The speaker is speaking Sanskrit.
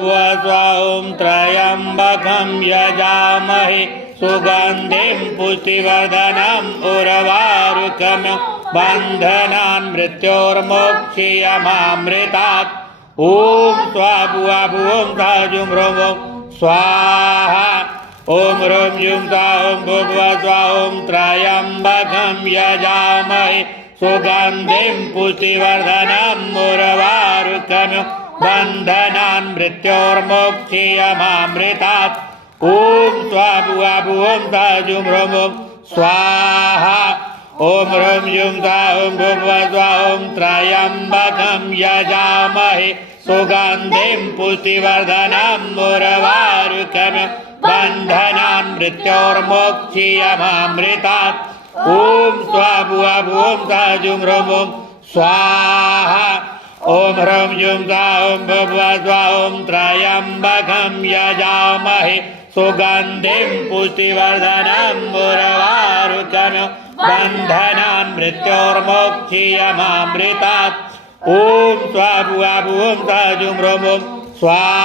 भुवस्वः ॐ त्र्यम्बकं यजामहे सुगन्धिं पुष्टिवर्धनम् उर्वारुकमिव बन्धनान् मृत्योर्मोक्षयमामृतात् ॐ स्वाभुवं साजुं ह्रौं स्वाहा ॐ ह्रौं जुं स्वाहा ॐ भुवस्वः ॐ त्र्यम्बकं यजामहे सुगन्धिं पुष्टिवर्धनम् उर्वारुकमिव बन्धनान् मृत्योर्मोक्षयमामृतात् ॐ स्वाभुवं साजुं ह्रौं स्वाहा ॐ ह्रौं जुं स्वाहा ॐ भुवस्वः ॐ त्र्यम्बकं यजामहे सुगन्धिं पुष्टिवर्धनम् उर्वारुकमिव बन्धनान् मृत्योर्मोक्षयमामृतात् ॐ स्वाभुवं साजुं ह्रौं स्वाहा ॐ ह्रौं जुं स्वाहा ॐ भुवस्वः ॐ त्र्यम्बकं यजामहे सुगन्धिं पुष्टिवर्धनम् उर्वारुकमिव बन्धनान् मृत्योर्मोक्षयमामृतात् ॐ स्वाभुवं साजुं ह्रौं स्वाहा।